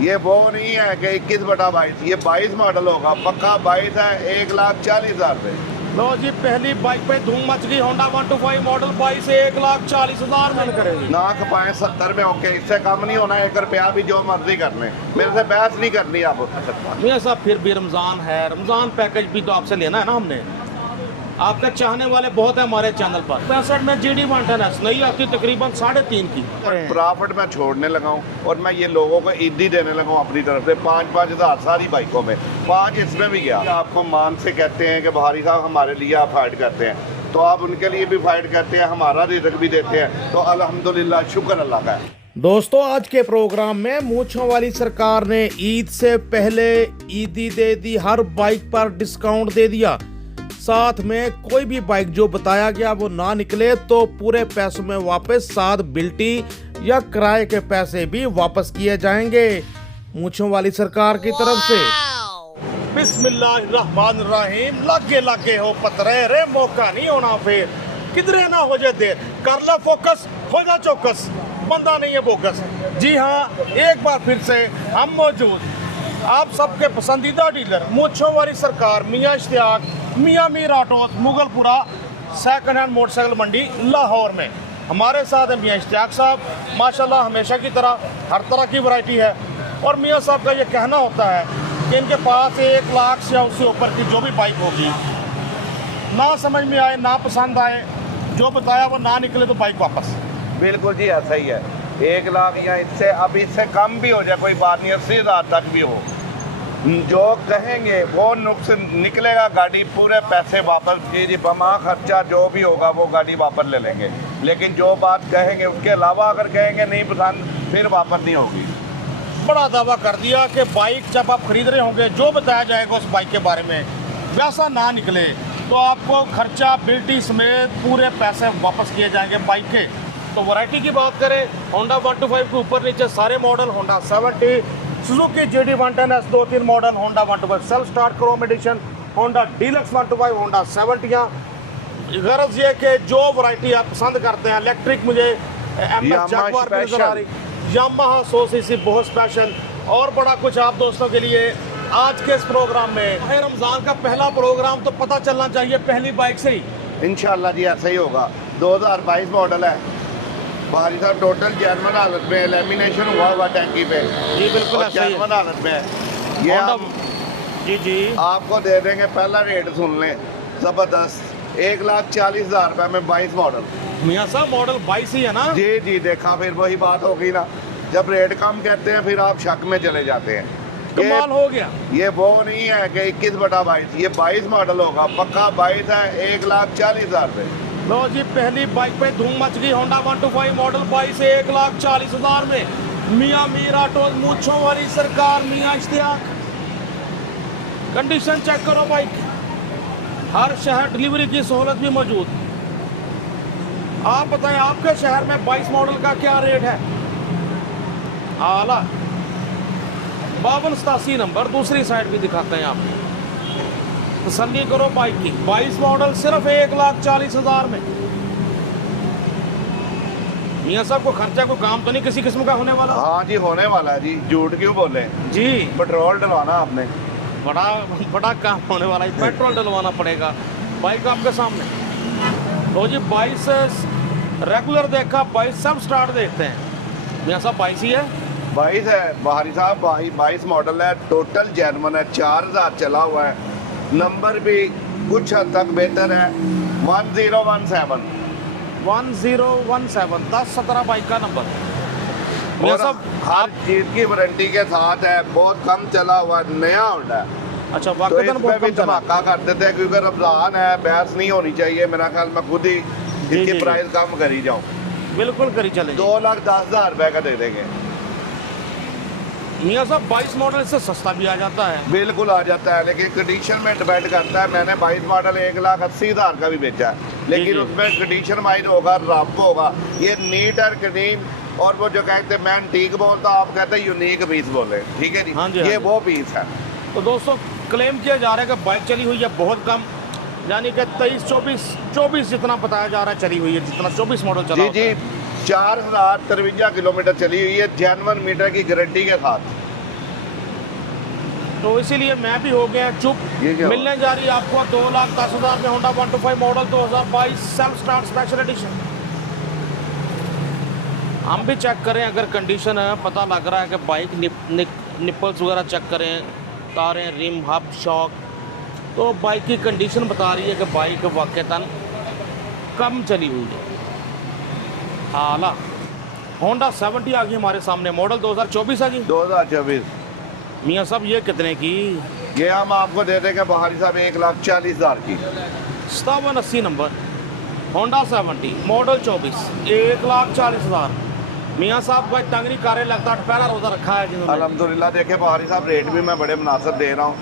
ये वो नहीं है कि 21/22, ये 22 मॉडल होगा, पक्का 22 है। 1,40,000 रुपये। लो जी, पहली बाइक पे धूम मच गई। होंडा 125 मॉडल 22 से 1,40,000 में करेगी। ना खपाएं 70 में, ओके, इससे कम नहीं होना। 1 रुपया भी जो मर्जी कर लें, मेरे से बहस नहीं करनी आप। मियां साहब फिर भी रमज़ान है, रमज़ान पैकेज भी तो आपसे लेना है ना हमने। आपके चाहने वाले बहुत है हमारे चैनल पर। 65 में GD 110 नहीं आती, तकरीबन 3.5 की। प्रॉफिट मैं छोड़ने लगा हूँ और मैं ये लोगों को ईदी देने लगा हूँ अपनी तरफ से। 5-5 हज़ार सारी बाइकों में, 5 इसमें भी गया। आपको मान से कहते हैं कि बहारी साहब हमारे लिए आप फाइट करते हैं, तो आप उनके लिए भी फाइट करते हैं, हमारा रिज़्क भी देते हैं, तो अल्हम्दुलिल्लाह, शुक्र अल्लाह का है। दोस्तों, आज के प्रोग्राम में मूंछों वाली सरकार ने ईद से पहले ईदी दे दी, हर बाइक पर डिस्काउंट दे दिया। साथ में कोई भी बाइक जो बताया गया वो ना निकले तो पूरे पैसों में वापस, साथ बिल्टी या किराए के पैसे भी वापस किए जाएंगे मूंछों वाली सरकार की तरफ से। बिस्मिल्लाहिर्रहमानिर्रहीम। लगे हो पतरे रे, मौका नहीं होना फिर, किधरे ना हो जाए देर, कर ला फोकस, हो जा चौकस, बंदा नहीं है बोकस। जी हाँ, एक बार फिर से हम मौजूद आप सबके पसंदीदा डीलर मूंछों वाली सरकार, मियां इश्तियाक, मियां Mir autos, Mughalpura second hand motorcycle मंडी लाहौर में। हमारे साथ है मियां इश्तियाक साहब। माशाल्लाह हमेशा की तरह हर तरह की वैरायटी है। और मियां साहब का ये कहना होता है कि इनके पास 1 लाख से उससे ऊपर की जो भी बाइक होगी, ना समझ में आए, ना पसंद आए, जो बताया वो ना निकले तो बाइक वापस। बिल्कुल जी, ऐसा ही है। 1 लाख या इससे, अब इससे कम भी हो जाए कोई बात नहीं, 80,000 तक भी हो, जो कहेंगे वो नुक्स निकलेगा, गाड़ी पूरे पैसे वापस कीजिए, बमा खर्चा जो भी होगा वो गाड़ी वापस ले लेंगे। लेकिन जो बात कहेंगे उसके अलावा अगर कहेंगे नहीं पसंद, फिर वापस नहीं होगी। बड़ा दावा कर दिया कि बाइक जब आप खरीद रहे होंगे, जो बताया जाएगा उस बाइक के बारे में वैसा ना निकले तो आपको खर्चा बिल्टी समेत पूरे पैसे वापस किए जाएंगे बाइक के। तो वैरायटी की बात करें, होंडा 125 के ऊपर नीचे सारे model, Honda 70, Suzuki GD 110S 2-3 model, Honda 125 self start chrome edition, Honda deluxe 125, Honda 70। गरज ये कि जो वैरायटी आप पसंद करते हैं, इलेक्ट्रिक मुझे MS जगुआर भी नजर आ रही, यामाहा 100cc बहुत स्पेशल, और बड़ा कुछ आप दोस्तों के लिए आज के इस प्रोग्राम में। रमज़ान का पहला प्रोग्राम तो पता चलना चाहिए पहली बाइक से ही। इंशाल्लाह जी ऐसा ही होगा। 2022 मॉडल है भारी साहब, टोटल जर्मन हालत में, लेमिनेशन हुआ टैंकी पे। जी बिल्कुल ऐसा ही है। जर्मन हालत में है ये। हम जी आपको दे देंगे, पहला रेट सुन लें, ज़बरदस्त, 1,40,000 रुपये में 22 मॉडल। मियां साहब मॉडल 22 ही है ना? जी देखा, फिर वही बात होगी ना, जब रेट कम कहते हैं फिर आप शक में चले जाते हैं। कमाल हो गया। ये वो नहीं है कि 21/22, ये 22 मॉडल होगा, पक्का 22 है। 1,40,000 रुपये। लो जी, पहली बाइक पे धूम मच गई। होंडा 125 मॉडल 22 से 1,40,000 में। मियां मीर ऑटोज, मूंछों वाली सरकार, मियां इश्तियाक। कंडीशन चेक करो बाइक, हर शहर डिलीवरी की सहूलत भी मौजूद। आप बताएं आपके शहर में 22 मॉडल का क्या रेट है? आला 5287 नंबर, दूसरी साइड भी दिखाते हैं आपको। तसल्ली करो बाइक की, 22 मॉडल सिर्फ 1,40,000 में। मियां साहब को खर्चा को काम तो नहीं किसी किस्म का होने वाला? हाँ जी, होने वाला है जी, झूठ क्यों बोले जी। पेट्रोल डलवाना आपने, बड़ा काम होने वाला है, पेट्रोल डलवाना पड़ेगा। बाइक आपके सामने। तो जी 22 रेगुलर देखा, 22 सब स्टार्ट देखते हैं। मियां साहब 22 ही है? 22 है बहारी साहब, 22 मॉडल है, टोटल जर्मन है, 4,000 चला हुआ है, नंबर भी कुछ हद तक बेहतर है। 1017 1017 बाइक का नंबर। और हर चीज की वारंटी के साथ है, बहुत कम चला हुआ नया होंडा है। अच्छा, तो इसमें भी धमाका कर देते हैं क्योंकि रमजान है, बहस नहीं होनी चाहिए। मेरा ख्याल मैं खुद ही इसकी प्राइस कम करी जाऊँ। बिल्कुल करी चले। 2,10,000 रुपए का दे देंगे। मियां साहब 22 मॉडल से सस्ता भी आ जाता है? बिल्कुल आ जाता है, लेकिन कंडीशन में डिपेंड करता है। मैंने 22 मॉडल 1,80,000 का भी बेचा है, लेकिन उसमें कंडीशन वाइज होगा, रफ होगा। ये नीट और क्लीन, और वो जो कहते हैं मैं एंटीक बोलता, आप कहते हैं यूनिक पीस बोले, ठीक है जी। हाँ जी, ये हाँ जी। वो पीस है। तो दोस्तों क्लेम किया जा रहा है कि बाइक चली हुई है बहुत कम, यानी कि 23-24 जितना बताया जा रहा है चली हुई है, जितना 24 मॉडल चला जी 4,053 किलोमीटर चली हुई है, जेन्युइन मीटर की गारंटी के साथ। तो इसीलिए मैं भी हो गया चुप। ये क्या मिलने जा रही है आपको 2,10,000 में Honda 125 model 2022 self start special edition. हम भी चेक करें अगर कंडीशन है, पता लग रहा है कि बाइक निपल्स वगैरह चेक करें, तारें, रिम, हब, शॉक, तो बाइक की कंडीशन बता रही है कि बाइक वाक़तन कम चली हुई है। हाला होंडा 70 आ गई हमारे सामने, मॉडल 2024 है जी। 2024 मियाँ साहब ये कितने की? ये हम आपको दे देंगे बहारी साहब 1,40,000 की। 5780 नंबर, होंडा 70 मॉडल 24, 1,40,000। मियाँ साहब भाई टंगरी कारे लगता है, पहला रोज़ा रखा है जिन्होंने। अल्हम्दुलिल्लाह देखे बहारी साहब रेट भी मैं बड़े मुनासिब दे रहा हूँ,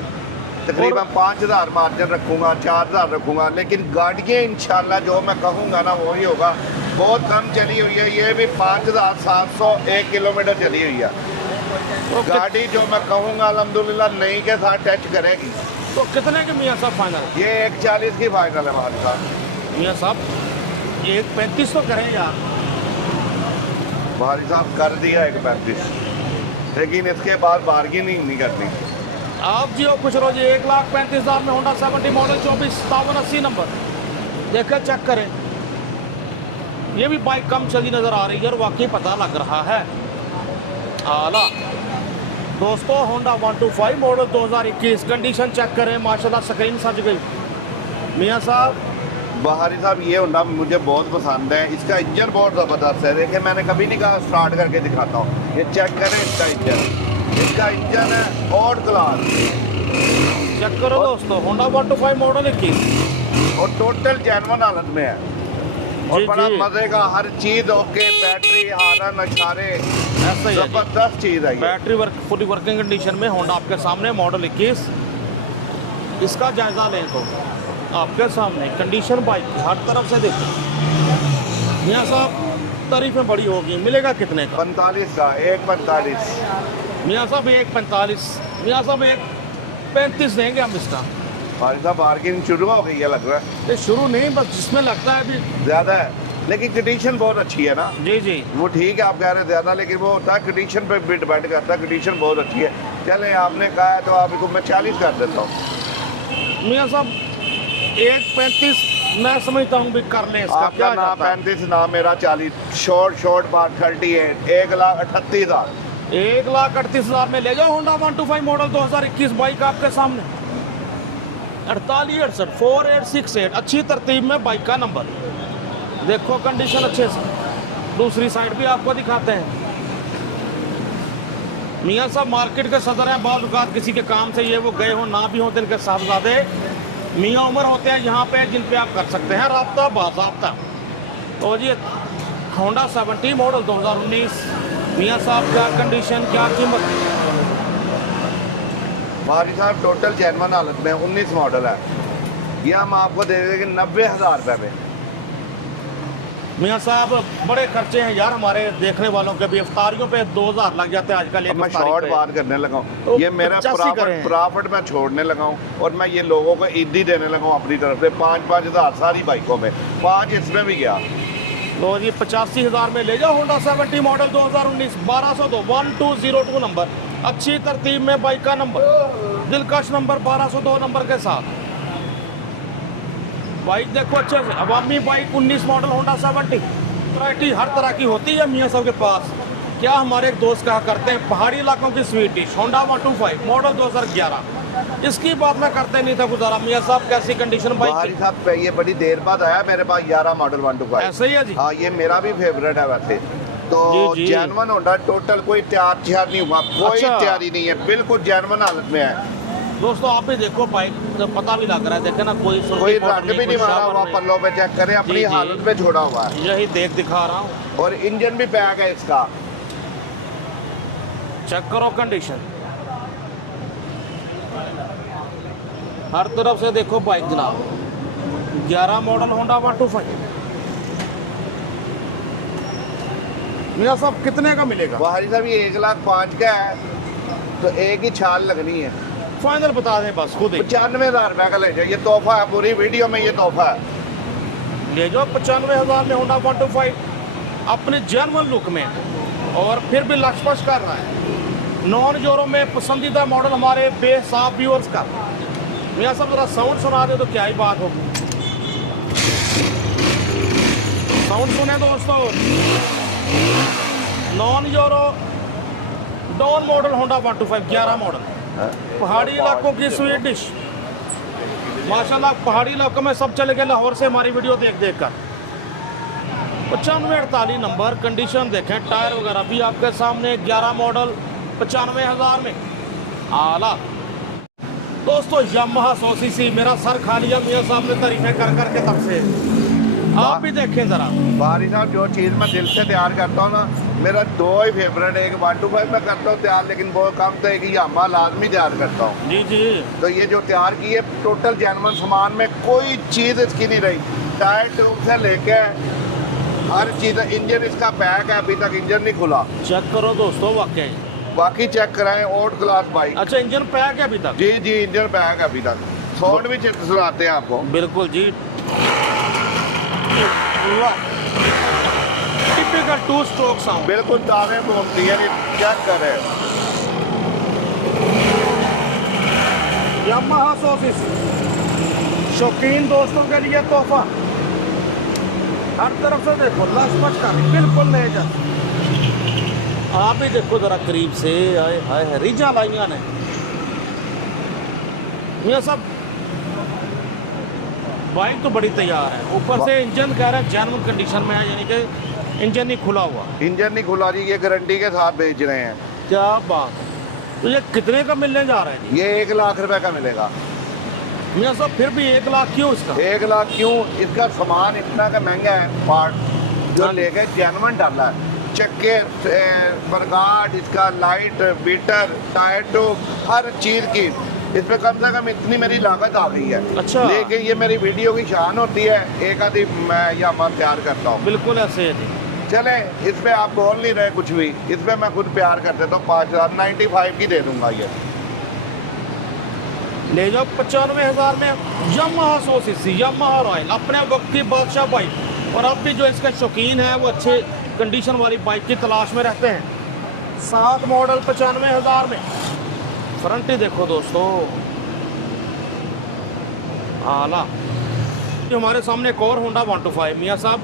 तकरीबन 5,000 मार्जिन रखूँगा, 4,000 रखूँगा, लेकिन गाड़ियाँ इंशाल्लाह जो मैं कहूँगा ना वही होगा। बहुत कम चली हुई है, ये भी 5,701 किलोमीटर चली हुई है। तो गाड़ी जो मैं कहूँगा अल्हम्दुलिल्लाह नई के साथ टच करेगी। तो कितने के मियाँ साहब फाइनल? ये 1,40 की फाइनल है बहारी साहब। मियाँ साहब 1,35 तो करें यार। बहारी साहब कर दिया 1,35, लेकिन इसके बाद बार्गेनिंग नहीं करनी। आप जी हो कुछ रोज 1,35,000 में होंडा 70 मॉडल 24 5780 नंबर देखें, चेक करें। ये भी बाइक कम चली नज़र आ रही है और वाकई पता लग रहा है। आला दोस्तों होंडा 125 मॉडल 2021 कंडीशन चेक करें, माशाल्लाह स्क्रीन सज गई। मियाँ साहब बहारी साहब ये होंडा मुझे बहुत पसंद है, इसका इंजन बहुत ज़बरदस्त है। देखिए मैंने कभी नहीं कहा स्टार्ट करके दिखाता हूँ, ये चेक करें इसका इंजन है और क्लास। चेक करो दोस्तों, होंडा 125 मॉडल 21 और टोटल जेन्युइन हालत में है और जी, बड़ा जी। मज़े का, हर चीज़ ओके, बैटरी, हारन, अशारे, ऐसा ही है जी। ज़बरदस्त चीज़ है ये। Battery work fully working condition में होंडा आपके सामने मॉडल 21। इसका जायज़ा लें तो आपके सामने कंडीशन बाइक की हर तरफ से देखें। मियाँ साहब तारीफें बड़ी होगी, मिलेगा कितने का? 45 का, 1,45। मियाँ साहब 1,45, मियाँ साहब 1,35 देंगे हम इसका। बहारी साहब बार्गेनिंग शुरू हो गई है लग रहा है। ये शुरू नहीं, बस जिसमें लगता है अभी। ज़्यादा है लेकिन कंडीशन बहुत अच्छी है ना। जी जी वो ठीक है आप कह रहे हैं ज़्यादा, लेकिन वो होता है कंडीशन पे भी डिपेंड करता है। कंडीशन बहुत अच्छी है। चलें आपने कहा है तो आपको मैं 40 कर देता हूँ। मियाँ साहब 1,35 मैं समझता हूँ भी कर लें इसका। आपका क्या नाम जाता है? 35, नाम मेरा 40, शॉर्ट बात 38, 1,38,000। 1,38,000 में ले जाओ होंडा 125 मॉडल 2021 बाइक आपके सामने। 4868 4868 अच्छी तरतीब में बाइक का नंबर देखो, कंडीशन अच्छे से। दूसरी साइड भी आपको दिखाते हैं। मियाँ साहब मार्केट के सदर हैं, बाल औकात किसी के काम से ये वो गए हो ना भी हो, दिन के साहबजादे मियाँ उमर होते हैं यहाँ पे, जिन पे आप कर सकते हैं राब्ता बाज़ाब्ता। तो जी होंडा 70 मॉडल 2019 मियाँ साहब का कंडीशन क्या कीमत? बहारी साहब टोटल जेन्युइन हालत में 19 मॉडल है, ये हम आपको दे देंगे 90,000 रुपये में। मियाँ साहब बड़े खर्चे हैं यार हमारे देखने वालों के भी, इफ्तारियों पे 2,000 लग जाते हैं आजकल। अब मैं शॉर्ट बात करने लगा हूँ, तो ये मेरा 85 करें। प्रॉफिट मैं छोड़ने लगा हूँ और मैं ये लोगों को ईदी देने लगा हूँ अपनी तरफ से। 5-5 हज़ार सारी बाइकों में, 5 इसमें भी गया। तो जी 85,000 में ले जाओ होंडा 70 मॉडल 2019 1202 1202 नंबर, अच्छी तरतीब में बाइक का नंबर, दिलकश नंबर 1202 नंबर के साथ। बाइक देखो अच्छे से, अवामी बाइक 19 मॉडल होंडा 70 वैरायटी हर तरह की होती है मियाँ साहब के पास। क्या हमारे एक दोस्त कहा करते हैं, पहाड़ी इलाकों की स्वीट डिश होंडा 125 मॉडल 2011, इसकी बात मैं करते नहीं था गुजारा। मियाँ साहब कैसी कंडीशन बाइक बहारी की? साहब ये बड़ी देर बाद आया मेरे पास 11 मॉडल 125। ऐसे ही है जी। हाँ ये मेरा भी फेवरेट है वैसे तो। जी, जी। जेन्युइन होंडा, टोटल कोई तैयार नहीं हुआ, कोई अच्छा। तैयारी नहीं है, बिल्कुल जेन्युइन हालत में है। दोस्तों आप भी देखो बाइक तो पता भी लग रहा है, देखे ना कोई सुर्खी कोई पाउडर रंग भी नहीं कोई मारा शावर हुआ, नहीं। पल्लों पे चेक करें, अपनी जी। हालत में छोड़ा हुआ है। यही देख दिखा रहा हूँ, और इंजन भी पैक है इसका। चेक करो कंडीशन हर तरफ से देखो बाइक जनाब। 11 मॉडल होंडा 125 मियाँ साहब कितने का मिलेगा? बहारी साहब ये 1,05,000 का है तो एक ही छाल लगनी है। फाइनल बता दें बस खुद ही। 95,000 रुपये का ले जाओ, ये तोहफा है, पूरी वीडियो में ये तोहफा है। ले जाओ 95,000 में होंडा 125 अपने जेन्युइन लुक में, और फिर भी लक्ष्पश कर रहा है। नॉन यूरो में पसंदीदा मॉडल हमारे बेसाब व्यूअर्स का। मियाँ साहब ज़रा साउंड सुना दे तो क्या ही बात होगी। साउंड सुने दोस्तों, नॉन यूरो डॉन मॉडल होंडा 125 11 मॉडल, पहाड़ी इलाकों की स्वीट डिश। माशाल्लाह पहाड़ी इलाकों में सब चले गए लाहौर से हमारी वीडियो देख कर। 9548 नंबर, कंडीशन देखें, टायर वगैरह भी आपके सामने। 11 मॉडल 95,000 में आला। दोस्तों यामाहा 100 सीसी, मेरा सर खा लिया मियाँ साहब ने तारीफें कर कर के तब से। आप भी देखें ज़रा। बारी साहब जो चीज़ मैं दिल से तैयार करता हूँ ना, मेरा दो ही फेवरेट है, एक 125 में करता हूँ तैयार, लेकिन वो कम तो एक यामाहा लाजमी तैयार करता हूँ। जी जी। तो ये जो तैयार की है टोटल जेन्युइन सामान में कोई चीज़ इसकी नहीं रही। टायर ट्यूब से लेके हर चीज़, इंजन इसका पैक है, अभी तक इंजन नहीं खुला। चेक करो दोस्तों, वाकई बाकी चेक कराएं, ओल्ड क्लास बाइक। अच्छा इंजन पैक है अभी तक? जी जी, इंजन पैक है अभी तक। साउंड भी सुनाते हैं आपको। बिल्कुल जी, टिपिकल 2 स्ट्रोक साउंड, बिल्कुल तारे बोलती है, चेक करें। यामाहा 100 सीसी शौकीन दोस्तों के लिए तोहफा। हर तरफ से देखो लचपच का, बिल्कुल नए जैसा। आप भी देखो जरा करीब से, आए हाय रीजा लाइया ने। मियाँ साहब बाइक तो बड़ी तैयार है, ऊपर से इंजन कह रहा है जेन्युइन कंडीशन में है, यानी कि इंजन नहीं खुला हुआ। इंजन नहीं खुला जी, ये गारंटी के साथ बेच रहे हैं। क्या बात। तो ये कितने का मिलने जा रहा है जी? ये 1 लाख रुपए का मिलेगा। मियाँ साहब फिर भी 1 लाख क्यों इसका? 1 लाख क्यों? इसका सामान इतना का महंगा है, पार्ट जो लेके जेन्युइन डाला है, चक्के, बरगाट, इसका लाइट, बीटर, टायर ट्यूब, हर चीज़ की इसमें कम से कम इतनी मेरी लागत आ गई है। अच्छा। लेकिन ये मेरी वीडियो की शान होती है, एक आधी मैं यामाहा तैयार करता हूँ। बिल्कुल ऐसे है जी। चले, इस पे आप बोल नहीं रहे कुछ भी, इस पे मैं खुद प्यार कर देता हूँ। 5,095 की दे दूंगा। ये ले जाओ 95,000 में यामाहा 100 सीसी, यामाहा रॉयल, अपने वक्त की बादशाह बाइक। और अब भी जो इसके शौकीन है वो अच्छे कंडीशन वाली बाइक की तलाश में रहते हैं। 7 मॉडल 95,000 में। फ्रंट ही देखो दोस्तों, आला। जो हमारे सामने एक और होंडा 125 मियाँ साहब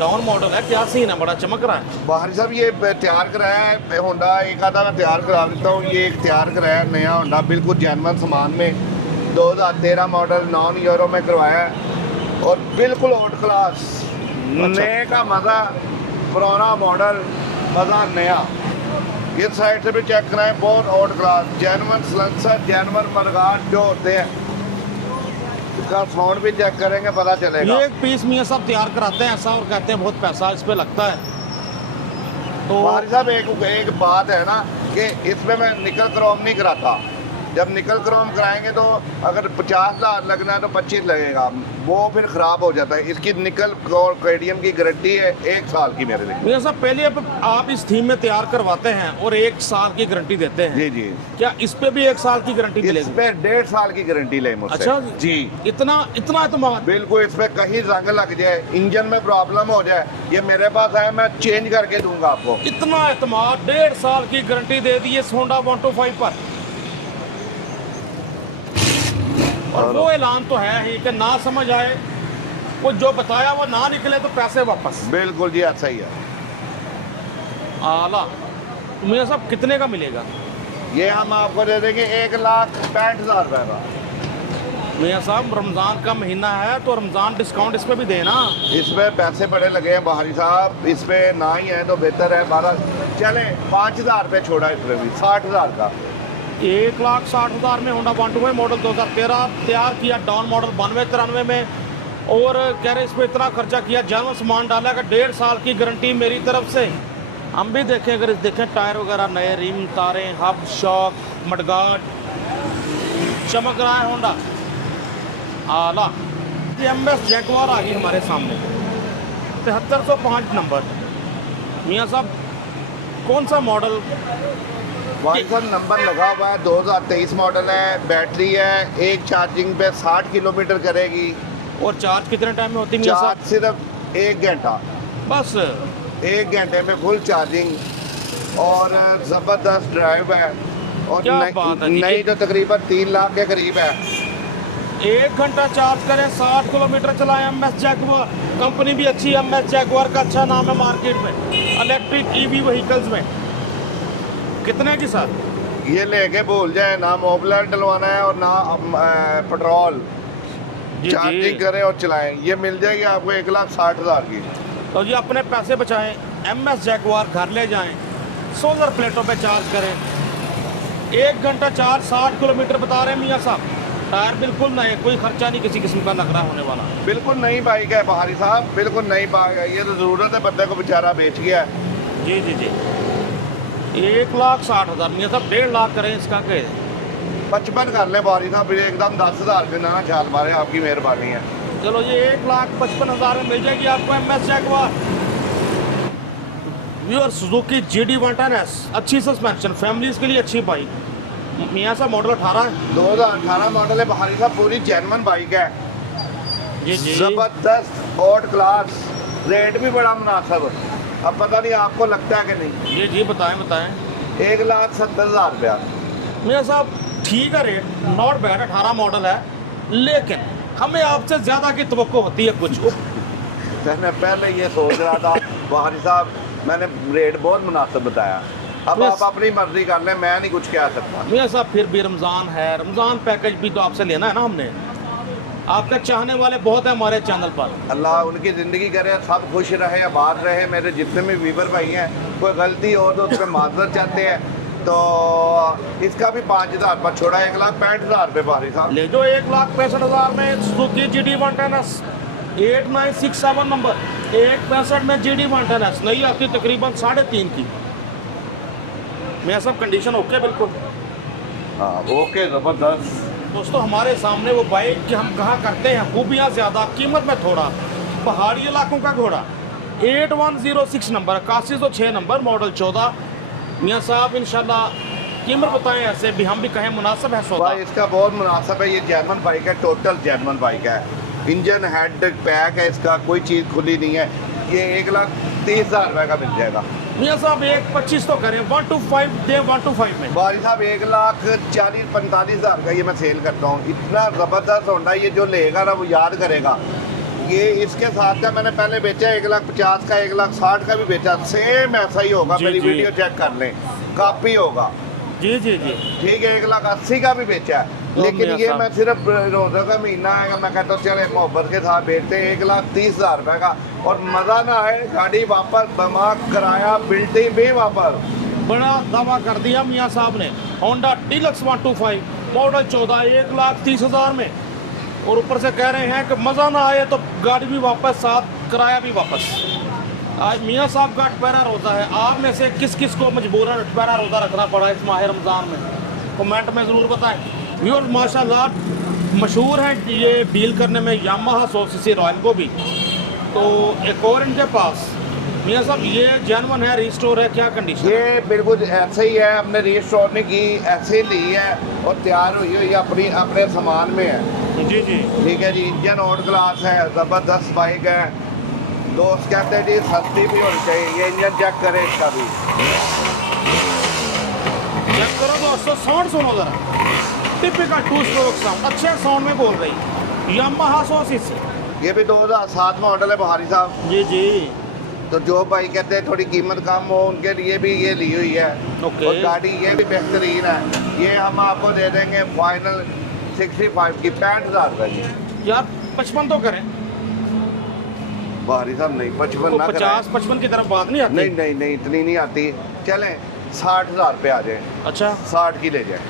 डाउन मॉडल है, क्या सीन है, बड़ा चमक रहा है। बाहरी साहब ये तैयार कराया है होंडा, एक आधा मैं तैयार करा देता हूँ। ये एक तैयार कराया है नया होंडा, बिल्कुल जेन्युइन सामान में, 2013 मॉडल नॉन यूरो में करवाया है, और बिल्कुल आउट क्लास। नए का मज़ा, पुराना मॉडल मज़ा नया। इस साइड से भी चेक कराएं, बहुत out class, genuine silencer, genuine मरगाट जो होते हैं, इसका साउंड भी चेक करेंगे, पता चलेगा। ये एक पीस मियाँ साहब तैयार कराते हैं ऐसा, और कहते हैं बहुत पैसा इस पे लगता है। तो बाहरी साहब एक बात है ना कि इसमें मैं निकल क्रोम नहीं कराता। जब निकल क्रोम कराएंगे तो अगर 50,000 लगना है तो 25 लगेगा, वो फिर ख़राब हो जाता है। इसकी निकल कैडियम की गारंटी है 1 साल की मेरे लिए। मियाँ साहब पहले आप इस थीम में तैयार करवाते हैं और 1 साल की गारंटी देते हैं। जी जी। क्या इस पे भी 1 साल की गारंटी इस मिलेगी? पे 1.5 साल की गारंटी ले मुझसे। अच्छा जी। इतना एतमाद? बिल्कुल, इस पे कहीं जंग लग जाए, इंजन में प्रॉब्लम हो जाए, ये मेरे पास है, मैं चेंज करके दूंगा आपको। इतना एतमाद, 1.5 साल की गारंटी दे दी इस होंडा 125 पर। और वो ऐलान तो है ही कि ना समझ आए, वो जो बताया वो ना निकले तो पैसे वापस। बिल्कुल जी, ऐसा ही है। आला। मियाँ साहब कितने का मिलेगा? ये हम आपको दे देंगे 1,65,000 रुपए का। मियाँ साहब रमज़ान का महीना है तो रमज़ान डिस्काउंट इस पे भी देना। इसमें पैसे बड़े लगे हैं बाहरी साहब, इस पे ना ही है तो बेहतर है। 12 चले 5,000 रुपये छोड़ा, इसमें भी 60,000 का। 1,60,000 में होंडा 125 मॉडल 2013 तैयार किया, डाउन मॉडल 92-93 में। और कह रहे इस पर इतना खर्चा किया, जेन्युइन सामान डाला का 1.5 साल की गारंटी मेरी तरफ से। हम भी देखें, अगर देखें टायर वगैरह नए, रिम, तारें, हब, शॉक, मडगार्ड, चमक रहा है होंडा आला। MS जैगवार आ गई हमारे सामने, 7305 नंबर। मियाँ साहब कौन सा मॉडल? वहाँ पर नंबर लगा हुआ है, 2023 मॉडल है, बैटरी है, एक चार्जिंग पे 60 किलोमीटर करेगी। और चार्ज कितने टाइम में होती है मियाँ साहब? चार्ज सिर्फ 1 घंटा, बस 1 घंटे में फुल चार्जिंग। और ज़बरदस्त ड्राइव है और क्या बात है जी। नई तो तकरीबन 3 लाख के करीब है। 1 घंटा चार्ज करें 60 किलोमीटर चलाएं। MS जैगुआर कंपनी भी अच्छी है, MS जैगुआर का अच्छा नाम है मार्केट में इलेक्ट्रिक EV व्हीकल्स में। कितने की सर? ये लेके भूल जाए, ना मोबिलर डलवाना है और ना पेट्रोल, चार्जिंग करें और चलाएं। ये मिल जाएगी आपको 1,60,000 की। तो जी अपने पैसे बचाएं, MS जैगुआर घर ले जाएं, सोलर प्लेटों पे चार्ज करें। 1 घंटा चार्ज 60 किलोमीटर बता रहे हैं मियाँ साहब। टायर बिल्कुल नए, कोई खर्चा नहीं किसी किस्म का लग रहा होने वाला। बिल्कुल नई बाइक है बहारी साहब, बिल्कुल नई बाइक है। ये तो ज़रूरत है बंदे को, बेचारा बेच गया है। जी जी जी 1,60,000 मियाँ साहब 1.5 लाख करें इसका के 55 कर ले बहारी साहब, फिर एकदम 10,000 के ना छाल मारे, आपकी मेहरबानी है। चलो ये 1,55,000 में मिल जाएगी आपको MS जैगुआर। और सुजुकी GD 110S अच्छी सस्पेंशन, फैमिलीज के लिए अच्छी बाइक। मियाँ साहब मॉडल 18 है, 2018 मॉडल है बहारी साहब, पूरी जेन्युइन बाइक है। जी जी जबरदस्त ऑड क्लास, रेट भी बड़ा मुनासिब। अब पता नहीं आपको लगता है कि नहीं। जी जी बताएं बताएं। 1,70,000 रुपया। मियाँ साहब ठीक है रेट, नॉट बैड, 18 मॉडल है, लेकिन हमें आपसे ज़्यादा की तवक्को होती है कुछ। मैंने पहले ये सोच रहा था बहारी साहब, मैंने रेट बहुत मुनासिब बताया। अब आप अपनी मर्जी कर लें, मैं नहीं कुछ कह सकता। मियाँ साहब फिर भी रमज़ान है, रमज़ान पैकेज भी तो आपसे लेना है ना हमने। आपके चाहने वाले बहुत हैं हमारे चैनल पर। अल्लाह उनकी ज़िंदगी करे, सब खुश रहे, आबाद रहे। मेरे जितने भी व्यूवर भाई हैं, कोई गलती हो तो उस पर माजरत चाहते हैं। तो इसका भी 5,000 पर छोड़ा, 1,65,000 रुपये बहारी साहब। ले जो 1,65,000 में सुजुकी GD 110S 8967 नंबर, 1,65 में GD 110S नहीं आती तकरीबन 3.5 की। मैं सब कंडीशन ओके बिल्कुल। हाँ ओके, ज़बरदस्त। दोस्तों हमारे सामने वो बाइक कि हम कहा करते हैं खूबियाँ ज़्यादा, कीमत में थोड़ा, पहाड़ी इलाकों का घोड़ा। 8106 नंबर, 8106 नंबर, मॉडल 14। मियाँ साहब इंशाल्लाह कीमत बताएं ऐसे भी हम भी कहें मुनासिब है सौदा। भाई इसका बहुत मुनासिब है, ये जेन्युइन बाइक है, टोटल जेन्युइन बाइक है। इंजन हेड पैक है इसका, कोई चीज़ खुली नहीं है। ये 1,30,000 रुपये का मिल जाएगा। मियाँ साहब 1,25 तो करें, 125 दे 125 में। भाई साहब 1,40,45,000 का ये मैं सेल करता हूँ। इतना ज़बरदस्त होंडा, ये जो लेगा ना वो याद करेगा। ये इसके साथ का मैंने पहले बेचा 1,50,000 का, 1,60,000 का भी बेचा, सेम ऐसा ही होगा। जी, मेरी जी। वीडियो चेक कर लें, कापी होगा। जी जी जी ठीक है, 1,80,000 का भी बेचा है। तो लेकिन मियां ये साहब। मैं सिर्फ रोज़ा का महीना है, मैं कहता हूँ चले मोहब्बत के साथ बेचते हैं 1,30,000 रुपये का, और मज़ा ना है, गाड़ी वापस, बमा कराया, बिल्टी भी वापस। बड़ा दावा कर दिया मियाँ साहब ने। होंडा डीलक्स 125 मॉडल 14, 1,30,000 में, और ऊपर से कह रहे हैं कि मज़ा ना आए तो गाड़ी भी वापस, साथ किराया भी वापस। आज मियाँ साहब का अठपहरा रोज़ा है। आप में से किस किस को मजबूरन अठपहरा रोज़ा रखना पड़ा इस माह रमज़ान में, कमेंट में ज़रूर बताएं। व्यूअर्स माशाल्लाह मशहूर हैं ये डील करने में यामाहा 100cc रॉयल को भी। तो एक और इनके पास मियाँ साहब ये जेन्युइन है, रिस्टोर है, क्या कंडीशन है? ये बिल्कुल ऐसे ही है, हमने रीस्टोर नहीं की, ऐसे ही ली है और तैयार हुई हुई अपने सामान में है। जी जी ठीक है जी, इंजन ऑड क्लास है, ज़बरदस्त बाइक है। दोस्त कहते हैं जी सस्ती भी होनी चाहिए। ये इंजन चेक करें इसका भी, चेक करो दोस्तों, साउंड सुनो ज़रा, टिपिकल 2 स्ट्रोक साउंड, अच्छे साउंड में बोल रही यामाहा 100cc। ये भी 2007 मॉडल है बहारी साहब। जी जी तो जो भाई कहते हैं थोड़ी कीमत कम हो, उनके लिए भी ये ली हुई है। ओके। और गाड़ी ये भी बेहतरीन है। ये हम आपको दे देंगे फाइनल 65 की, 65,000 रुपये की। यार 55 तो करें, बहारी साहब नहीं 55 तो ना करें। 50-55 की तरफ बात नहीं आती। नहीं नहीं नहीं, इतनी नहीं आती। चलें 60,000 रुपये आ जाए, अच्छा 60 की ले जाए।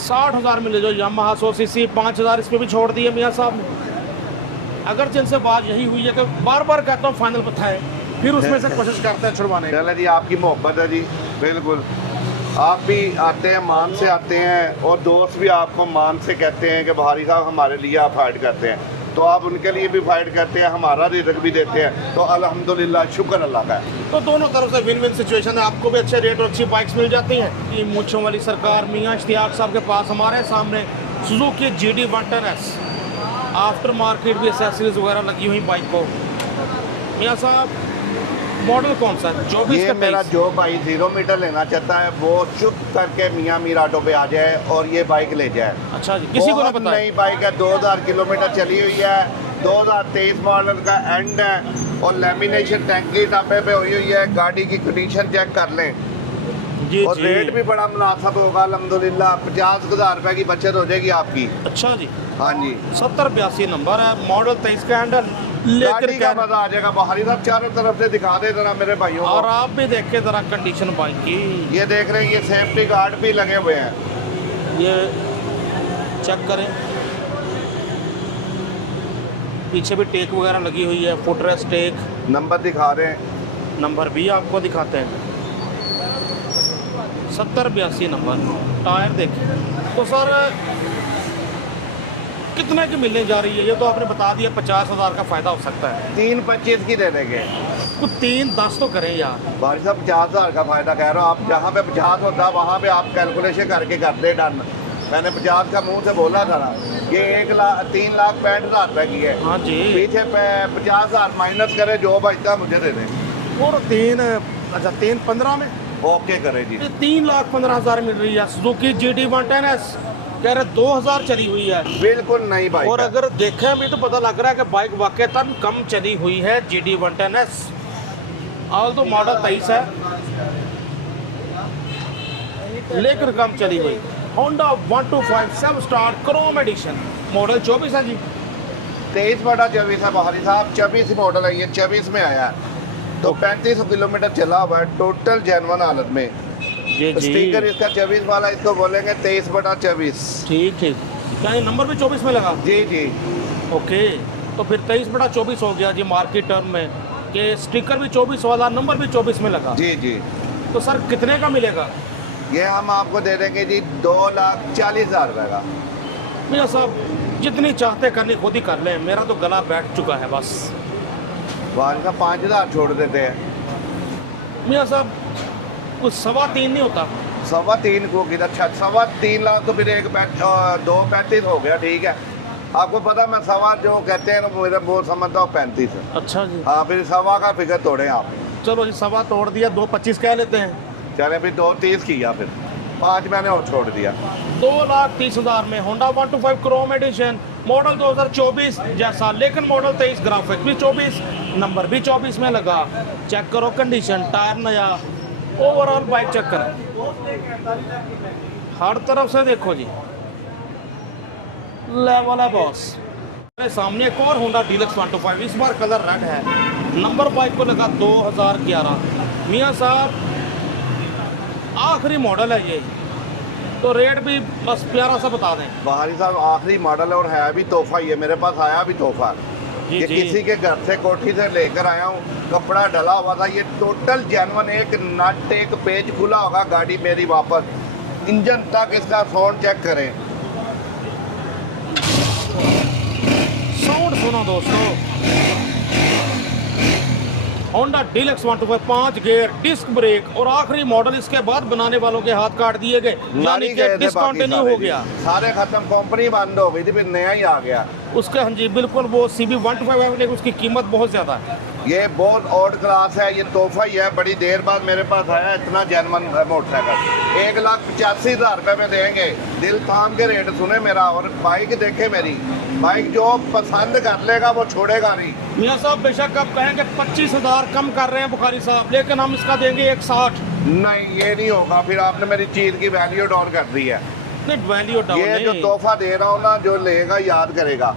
60,000 में ले जाओ यामाहा 100cc, 5,000 इस पर भी छोड़ दिए मियाँ साहब ने। अगर जिनसे बात यही हुई है कि बार बार कहता हूँ फाइनल बताएं, फिर उसमें से कोशिश करते हैं छुड़वाने की। चले जी, आपकी मोहब्बत है जी, बिल्कुल। आप भी आते हैं, मान से आते हैं, और दोस्त भी आपको मान से कहते हैं कि बहारी साहब हमारे लिए आप फाइट करते हैं, तो आप उनके लिए भी फाइट करते हैं, हमारा रिज़्क भी देते हैं। तो अल्हम्दुलिल्लाह, शुक्र अल्लाह का है। तो दोनों तरफ से विन विन सिचुएशन है, आपको भी अच्छे रेट और अच्छी बाइक्स मिल जाती हैं। ये मूंछों वाली सरकार मियाँ इश्तियाक साहब के पास हमारे सामने Suzuki GD 110S after market भी एक्सेसरीज वगैरह लगी हुई बाइक को। मियाँ साहब मॉडल कौन सा है? 24 ये का मेरा 23? जो भाई 0 मीटर लेना चाहता है वो चुप करके मियाँ मीर ऑटो पे आ जाए और ये बाइक ले जाए। अच्छा जी, किसी को ना बहुत बताएं। नई बाइक है, 2000 किलोमीटर चली हुई है, 2023 मॉडल का एंड है और लेमिनेशन टैंकी टापे पे हुई हुई है। गाड़ी की कंडीशन चेक कर लें जी और जी। रेट भी बड़ा मुनासिब होगा अल्हम्दुलिल्लाह। 50,000 रुपए की बचत हो जाएगी आपकी। अच्छा जी, हाँ जी, 7082 नंबर है, मॉडल 23 का हैंडल, गाड़ी लेकर का मजा आ जाएगा। बाहरी साहब चारों तरफ से दिखा दे जरा मेरे भाइयों और को। आप भी देखें जरा कंडीशन बाइक की। ये देख रहे हैं, ये सेफ्टी गार्ड भी लगे हुए हैं। ये चेक करें, पीछे भी टेक वगैरह लगी हुई है, फुटरेस्ट टेक। नंबर दिखा रहे हैं, नंबर भी आपको दिखाते हैं, 7082 नंबर। टायर देखिए तो सर कितने की मिलने जा रही है? ये तो आपने बता दिया 50,000 का फ़ायदा हो सकता है। 325 की दे देंगे। कुछ 3-10 तो करें यार। भाई साहब 50,000 का फायदा कह रहा हूँ। आप जहाँ पे 50 होता वहाँ पे आप कैलकुलेशन करके कर दे डन। मैंने 50 का मुंह से बोला था ना। ये 3,65,000 रुपए की है। हाँ जी, पीछे 50,000 माइनस करे, जो बचता मुझे दे दें। और 3-15 में ओके करे जी। 3,15,000 मिल रही है। सुजुकी GT 110S कह रहे 2000 चली हुई है। बिल्कुल नई बाइक और है। अगर देखें भी तो पता लग रहा है कि बाइक वाकईतन कम चली हुई है। GT 110S ऑल तो मॉडल 23 है लेकिन कम चली हुई। Honda 125 7 star chrome edition, model 24 है जी। 23/24 है बाहरी साहब। 24 मॉडल है ये, 24 में आया है। तो 3500 किलोमीटर चला हुआ है टोटल जेन्युइन हालत में। जी स्टिकर इसका 24 वाला, इसको बोलेंगे 23/24। ठीक ठीक। क्या ये नंबर भी 24 में लगा? जी जी। ओके, तो फिर 23/24 हो गया जी मार्केट टर्म में, कि स्टिकर भी 24 वाला, नंबर भी 24 में लगा। जी जी। तो सर कितने का मिलेगा? ये हम आपको दे देंगे जी 2,40,000 रुपए का। भैया साहब जितनी चाहते करनी खुद ही कर लें, मेरा तो गला बैठ चुका है बस। वहाँ का 5,000 छोड़ देते हैं। भैया साहब कुछ 3.25 नहीं होता? 3.25 को किधर? 3.25 लाख तो फिर 2.35 हो गया। ठीक है, आपको पता मैं सवा जो कहते हैं ना मेरा वो समझता हूँ 35 है। अच्छा जी, हाँ, फिर सवा का फिगर तोड़े आप। चलो जी, 1.25 तोड़ दिया, 2.25 कह लेते हैं। चले फिर 2.30 किया, फिर 5 मैंने और छोड़ दिया। 2,30,000 में होंडा 125 क्रोम एडिशन, मॉडल 2024 जैसा, लेकिन मॉडल 23, ग्राफिक भी 24, नंबर भी 24 में लगा। चेक करो कंडीशन, टायर नया, ओवरऑल बाइक चेक करें हर तरफ से। देखो जी लेवल है बॉस। मेरे सामने एक और होंडा डीलक्स 125, इस बार कलर रेड है, नंबर बाइक को लगा 2011। मियाँ साहब आखिरी मॉडल है ये, तो रेट भी बस प्यारा सा बता दें। बाहरी साहब आखिरी मॉडल और है भी तोहफा ही है, मेरे पास आया भी तोहफा। जी ये जी। किसी के घर से कोठी से लेकर आया हूँ, कपड़ा डला हुआ था। ये टोटल जेन्युइन, एक नट एक पेज खुला होगा, गाड़ी मेरी वापस। इंजन तक इसका साउंड चेक करें। साउंड सुनो दोस्तों, Honda deluxe 125, 5 gear, disc brake, और आखिरी मॉडल इसके बाद बनाने वालों के हाथ काट दिए गए, यानी नारी कि गए थे बाकी डिसकंटिन्यू सारे हो जी। गया। सारे खत्म, कंपनी बंद हो गई थी, फिर नया ही आ गया। उसके हाँ जी बिल्कुल, वो CB 125 है लेकिन उसकी कीमत बहुत ज़्यादा है। ये बहुत ऑड क्लास है, ये तोहफा ही है। बड़ी देर बाद मेरे पास आया इतना जेन्युइन मोटरसाइकिल। 1,85,000 रुपये में देंगे। दिल थाम के रेट सुने मेरा, और बाइक देखे मेरी। बाइक जो पसंद कर लेगा वो छोड़ेगा नहीं। मियाँ साहब बेशक आप कहेंगे 25,000 कम कर रहे हैं बुखारी साहब, लेकिन हम इसका देंगे 160। नहीं, ये नहीं होगा। फिर आपने मेरी चीज़ की वैल्यू डाउन कर दी है। नहीं वैल्यू डाउन ये जो नहीं तोहफा दे रहा हूँ ना, जो लेगा याद करेगा।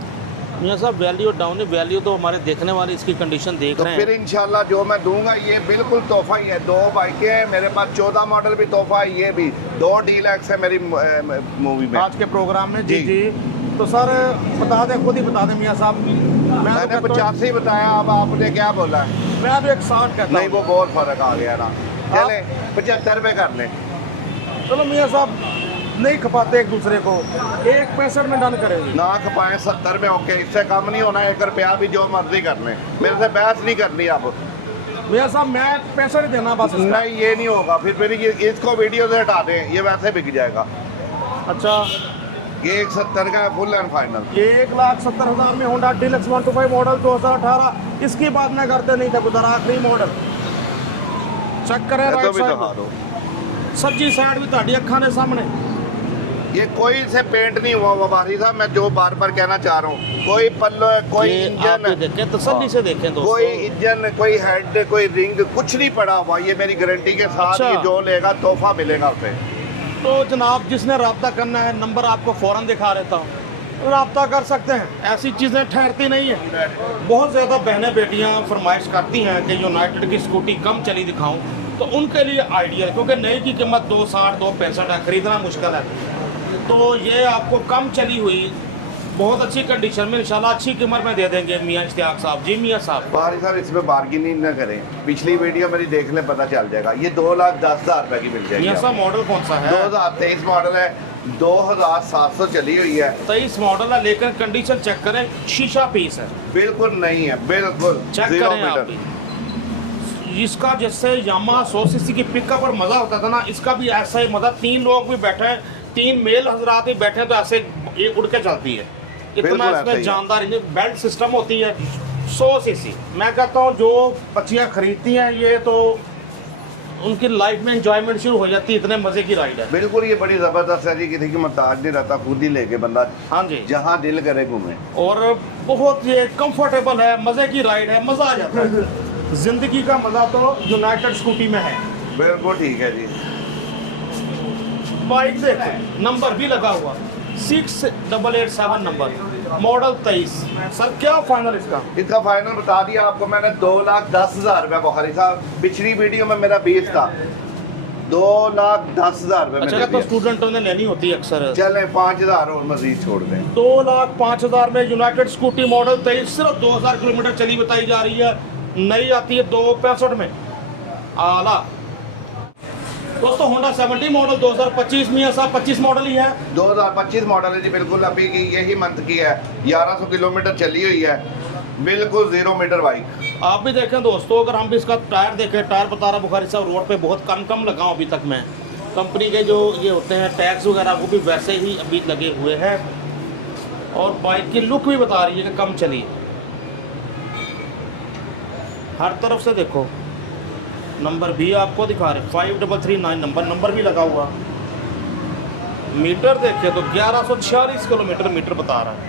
मियाँ साहब, वैल्यू डाउन नहीं, वैल्यू तो हमारे देखने वाले इसकी कंडीशन देख तो रहे फिर हैं। इंशाल्लाह जो मैं दूंगा ये बिल्कुल तोहफा ही है। 2 बाइकें हैं मेरे पास, 14 मॉडल भी तोहफा है, ये भी 2 डीलक्स है मेरी मूवी में। आज के प्रोग्राम में जी जी। जी। तो सर बता दें, खुद ही बता दें मियाँ साहब। मैंने 85 बताया, अब आपने क्या बोला है? मैं अब 160 कहता नहीं, हूँ। वो बहुत फर्क आ गया ना। चले 75 रुपये कर लें। चलो मियाँ साहब नहीं खपाते एक दूसरे को, 1.65 में डन करेंगे। ना खपाएं 70 में, ओके। इससे कम नहीं होना, 1 रुपया भी जो मर्जी कर लें। मेरे से बहस नहीं करनी आप। मियाँ साहब मैं पैसा नहीं देना बस इसका। नहीं, ये नहीं होगा। फिर ये इसको वीडियो से हटा दें, ये वैसे बिक जाएगा। अच्छा, ये 170 का फुल एंड फाइनल। ये 1,70,000 में होंडा डीलक्स 125 मॉडल 2018, इसकी बात मैं करते नहीं था गुजरा आखिरी मॉडल। चेक करें तो राइट भी दिखा साइड दो। सज्जी साइड भी ਤੁਹਾਡੀ ਅੱਖਾਂ ਦੇ सामने। ये कोई से पेंट नहीं हुआ वारी साहब, मैं जो बार बार कहना चाह रहा हूँ, कोई पल्लो है, कोई ये आप इंजन भी देखें, तसल्ली से देखें दोस्तों। कोई इंजन, कोई हेड, कोई रिंग, कुछ नहीं पड़ा हुआ। ये मेरी गारंटी के साथ, अच्छा। ये जो लेगा तोहफा मिलेगा उसे। तो जनाब जिसने रब्ता करना है, नंबर आपको फ़ौरन दिखा देता हूँ, रब्ता कर सकते हैं। ऐसी चीज़ें ठहरती नहीं है। बहुत ज़्यादा बहनें बेटियाँ फरमाइश करती हैं कि यूनाइटेड की स्कूटी कम चली दिखाऊं, तो उनके लिए आइडिया, क्योंकि नई की कीमत 260 265 है, ख़रीदना मुश्किल है। तो ये आपको कम चली हुई बहुत अच्छी कंडीशन में इंशाल्लाह अच्छी कीमत में दे देंगे मियाँ इश्तियाक साहब। जी मियाँ साहब, बारी साहब इसमें बार्गेनिंग ना करें, पिछली वीडियो मेरी देख ले, पता चल जाएगा। ये 2,10,000 रुपए की मिल जाएगी। मियाँ साहब मॉडल कौन सा है? 2023 मॉडल है, 2,700 चली हुई है। 23 मॉडल है, लेकिन कंडीशन चेक करें, शीशा पीस है, बिल्कुल नहीं है, बिल्कुल चेक 0 करें आप मीटर। भी। इसका जैसे यामा 100 सीसी की पिकअप पर मज़ा होता था ना, इसका भी ऐसा ही मज़ा। 3 लोग भी बैठे हैं, 3 मेल हजरात भी बैठे हैं, तो ऐसे ये उड़ के चलती है। इतना बिल्कुल ऐसा इसमें ही है। जानदार बेल्ट सिस्टम होती है। 100 सीसी, मैं कहता हूँ जो बच्चियाँ खरीदती हैं ये तो उनकी लाइफ में एंजॉयमेंट शुरू हो जाती है, इतने मज़े की राइड है। बिल्कुल ये बड़ी ज़बरदस्त है जी, किसी की मोहताज नहीं रहता, खुद ही लेके बंदा हाँ जी, जहाँ दिल करे घूमे। और बहुत ये कंफर्टेबल है, मज़े की राइड है, मज़ा आ जाता है। ज़िंदगी का मज़ा तो यूनाइटेड स्कूटी में है। बिल्कुल ठीक है जी। बाइक देखो, नंबर भी लगा हुआ 6887 नंबर, मॉडल 23। सर क्या फाइनल इसका? इसका फाइनल बता दिया आपको मैंने, 2,10,000 रुपये बुखारी साहब। पिछली वीडियो में मेरा 20 था, 2,10,000 रुपये अच्छा, तो स्टूडेंटों ने लेनी होती है अक्सर। चले 5,000 और मजीद छोड़ दें। 2,05,000 में यूनाइटेड स्कूटी मॉडल 23 सिर्फ 2,000 किलोमीटर चली बताई जा रही है। नई आती है 265 में, आला। दोस्तों होंडा 70 मॉडल 2025 मियाँ साहब 25 मॉडल ही है। 2025 मॉडल है जी, बिल्कुल अभी की यही मंथ की है, 1100 किलोमीटर चली हुई है, बिल्कुल 0 मीटर बाइक। आप भी देखें दोस्तों, अगर हम भी इसका टायर देखें, टायर बता रहा बुखारी साहब रोड पे बहुत कम लगाऊं अभी तक मैं। कंपनी के जो ये होते हैं टैक्स वगैरह वो भी वैसे ही अभी लगे हुए हैं, और बाइक की लुक भी बता रही है कि कम चली। हर तरफ से देखो, नंबर भी आपको दिखा रहे 5339 नंबर भी लगा हुआ। मीटर देखे तो 1146 किलोमीटर मीटर बता रहा है।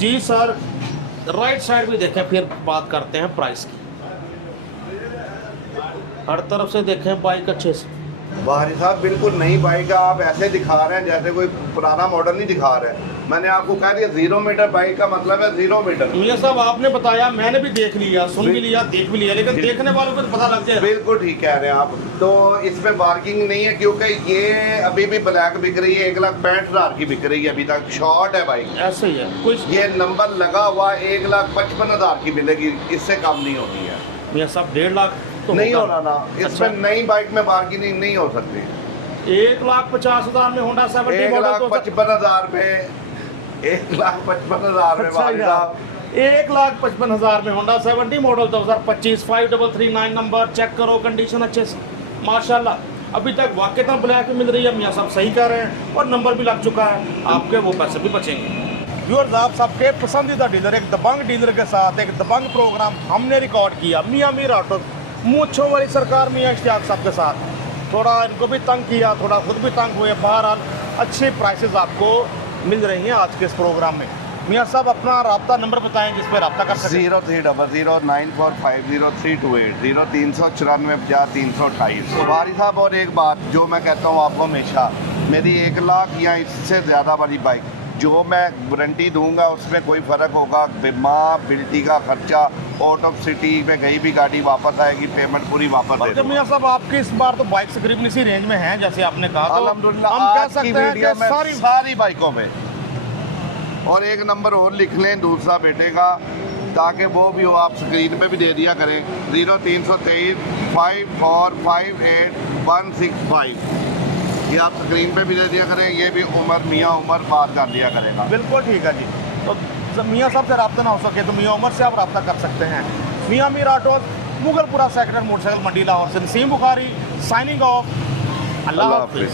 जी सर, राइट साइड भी देखें, फिर बात करते हैं प्राइस की। हर तरफ से देखें बाइक अच्छे से। बाहरी साहब बिल्कुल नई बाइक है, आप ऐसे दिखा रहे हैं जैसे कोई पुराना मॉडल नहीं दिखा रहे हैं। मैंने आपको कह दिया 0 मीटर बाइक का मतलब है 0 मीटर। मियां साहब आपने बताया, मैंने भी देख लिया, सुन भी लिया, देख भी लिया, लेकिन देखने वालों को तो पता लग जाए। बिल्कुल ठीक कह रहे हैं आप। तो इसमें बार्गिंग नहीं है, क्योंकि ये अभी भी ब्लैक बिक रही है, 1,65,000 की बिक रही है अभी तक, शॉर्ट है बाइक। ऐसे ही है कुछ। ये नंबर लगा हुआ 1,55,000 की मिलेगी, इससे कम नहीं होती है। मियां साहब 1.5 लाख तो नहीं होगा। होना ना, इसमें अच्छा। नई बाइक में बार्गिंग नहीं हो सकती। 1,50,000 में होंडा 70 मॉडल 1,55,000 रुपये, 1,55,000 रुपये बाहरी साहब। 1,55,000 में होंडा 70 मॉडल 2025 5339 नंबर। चेक करो कंडीशन अच्छे से, माशाल्लाह। अभी तक वाकईतन ब्लैक मिल रही है, मियाँ साहब सही कह रहे हैं, और नंबर भी लग चुका है, आपके वो पैसे भी बचेंगे। व्यूअर्स, आप सबके पसंदीदा डीलर, एक दबंग डीलर के साथ एक दबंग प्रोग्राम हमने रिकॉर्ड किया मियाँ मीर ऑटो, मूंछों वाली सरकार मियाँ इश्तियाक साहब के साथ। थोड़ा इनको भी तंग किया, थोड़ा खुद भी तंग हुए। बहरहाल अच्छे प्राइसेस आपको मिल रही हैं आज के इस प्रोग्राम में। मियाँ साहब अपना राब्ता नंबर बताएं जिस पर राब्ता कर सकें। 0300945328 039450 बारी साहब, और एक बात जो मैं कहता हूँ आपको हमेशा, मेरी 1 लाख या इससे ज़्यादा वाली बाइक जो मैं वारंटी दूंगा उसमें कोई फ़र्क होगा, बीमा बिल्टी का खर्चा, आउट ऑफ सिटी में कहीं भी गाड़ी वापस आएगी, पेमेंट पूरी वापस दे दूंगा। मियाँ साहब आपकी इस बार तो बाइक तकरीबन इसी रेंज में है जैसे आपने कहा, तो अल्हम्दुलिल्लाह हम कह आज की सकते हैं वीडियो कि में सारी बाइकों में। और एक नंबर और लिख लें दूसरा बेटे का, ताकि वो भी हो, आप स्क्रीन पे भी दे दिया करें, 0323 5458165। ये आप स्क्रीन पे भी दे दिया करें, ये भी उमर मियाँ उमर बात कर दिया करेगा। बिल्कुल ठीक है जी। तो मियाँ साहब से रब्ता ना हो सके तो मियाँ उमर से आप रब्ता कर सकते हैं। मियाँ Mir auto, Mughalpura sector, motorcycle मंडी, लाहौर से नसीम बुखारी साइनिंग ऑफ। अल्लाह हाफिज़।